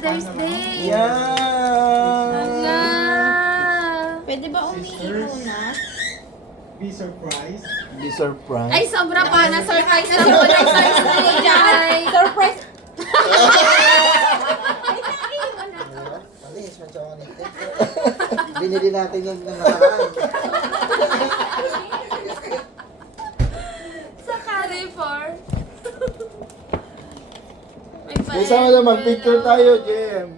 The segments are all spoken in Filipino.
Mother's Day. Yan! Ala! Pwede ba umihi muna? Be surprised. Be surprised. Ay, sobra pa. Na-surprise na po. Na-surprise na Jai. Surprise! Alis, manchawanite. Binili natin yung nakaraan. Sa Carrefour. Isa mo na mag-picture tayo, Jem.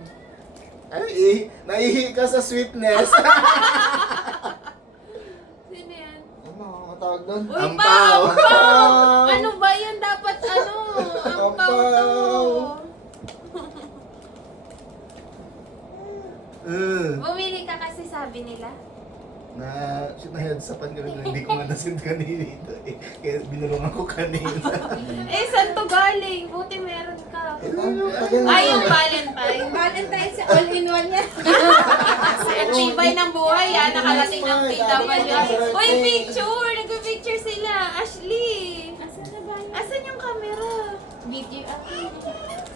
Ay, naihi ka sa sweetness. Sino yan? Ano, matawag doon? Uy, Ampaw. Ampaw! Ano ba yan? Dapat ano? Ampaw to. Bumili ka kasi sabi nila. Sinahedsapan ko rin. Hindi ko nga nasend kanina ito eh. Kaya binulungan ko kanina. Eh, saan to galing? Buti meron ka. Tagal na Ay, yun. yung Valentine. Valentine's all-in-one yan. Ang tibay ng buhay, nakalating ng PW. Uy, picture! Nagpa-picture sila. Ashley! Asan na ba yun? Asan yung camera? Video ako.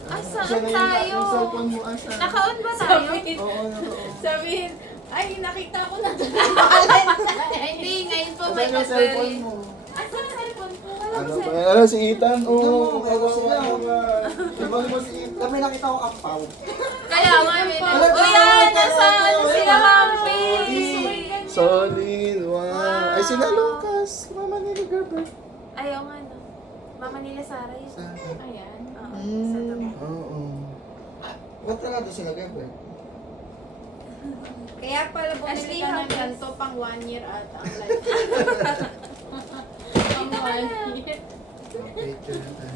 Asan tayo? Yung cellphone mo, asa? Naka-on ba tayo? Oo, naka-on. Sabihin, ay, nakita ko na. Ay, hindi. Ngayon po may Asan yung cellphone kasari. mo? Asan ang cellphone ko? Wala Ano ko ba? Ano si Ethan? Oo, Ano, sila. Ibang mo si Ethan. Kami nakita ko ampaw. Kaya nga, may Wala Uy, ka, yan! wala ka, Nasaan wala sila, ka. Hampi? Solid, wow. Ay, sila Lucas. Mama ni Gerber. Ayaw nga, no? Mama nila Sarah yun. Ayan. Oo, sa tabi. Oo. Ba't talaga sila, Gabriel? Kaya pala Ashley, bumili ka ng Hampers. ganito pang 1 year ata ang life. Pang 1 year. Picture na tayo.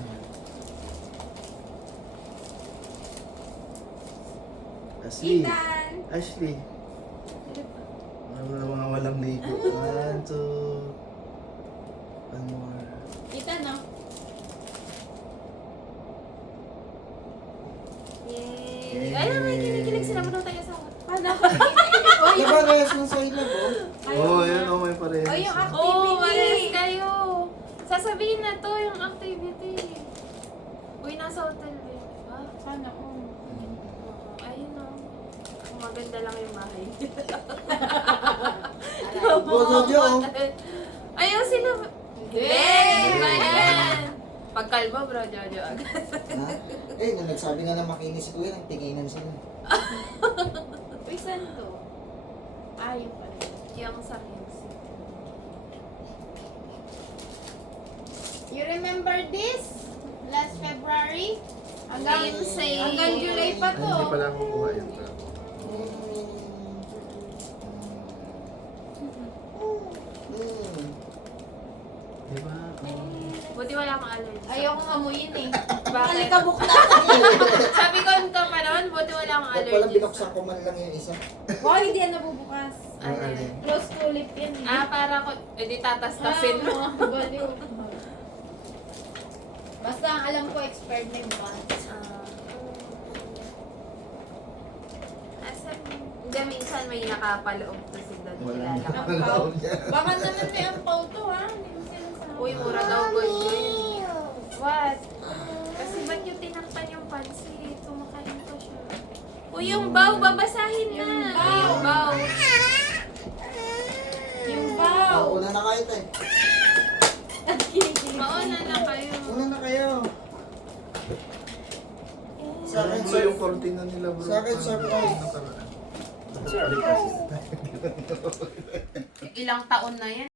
Ashley. Ethan! Ashley. Mga walang ligo. 1, 2. One more. Ethan, no? Yay! Ay, may kinikilig sila. Manood tayo sa Paano ako? Diba reyes mo sa ilo, bro? Oo, yan o, may pareho. O, yung Oo, oh, malas activity. kayo. Sasabihin na to yung activity. Uy, nasa hotel eh. Ah, Sana ko. ayun o. Maganda lang yung bahay. Jojo. Ayaw sila. Hindi! Iba yan. Pagkalbo, bro, Jojo agad. Ha? Eh, nung nagsabi nga na makinis si Kuya, nagtinginan sila. Uy, saan to? Ayaw pa rin. Yung sa music. You remember this? Last February? Hanggang, Insane. hanggang July pa to. Hindi pala ako kuha yun. Diba? Buti wala akong allergy. Ayokong amuyin eh. Bakit? Kalikabok na. Sabi ko ka pa naman, buti wala akong Ba't allergy. walang binuksan ko man lang yung isa? Wow, hindi yan nabubukas. Ano yun? Close to lip yan eh. Ah, para ko, edi tatastasin. Ah, baliw. Basta ang alam ko, expired na yung bonds. Asan? Hindi, minsan may nakapaloob to si Dad. Wala Kilala ko. Ampaw. Baka naman may ampaw to ha. Hindi mo sinasabi. Uy, mura daw gold yun. What? Kasi ba't yung tinakpan yung pansit? Kumakain ko siya. Uy, yung bow, babasahin na. Yung bow. Yung bow. Yung bow. Una na kayo, tay. Mauna na kayo. Una na kayo. Sa akin, Ano yung cortina nila, bro? Sa akin, surprise. Ilang taon na yan?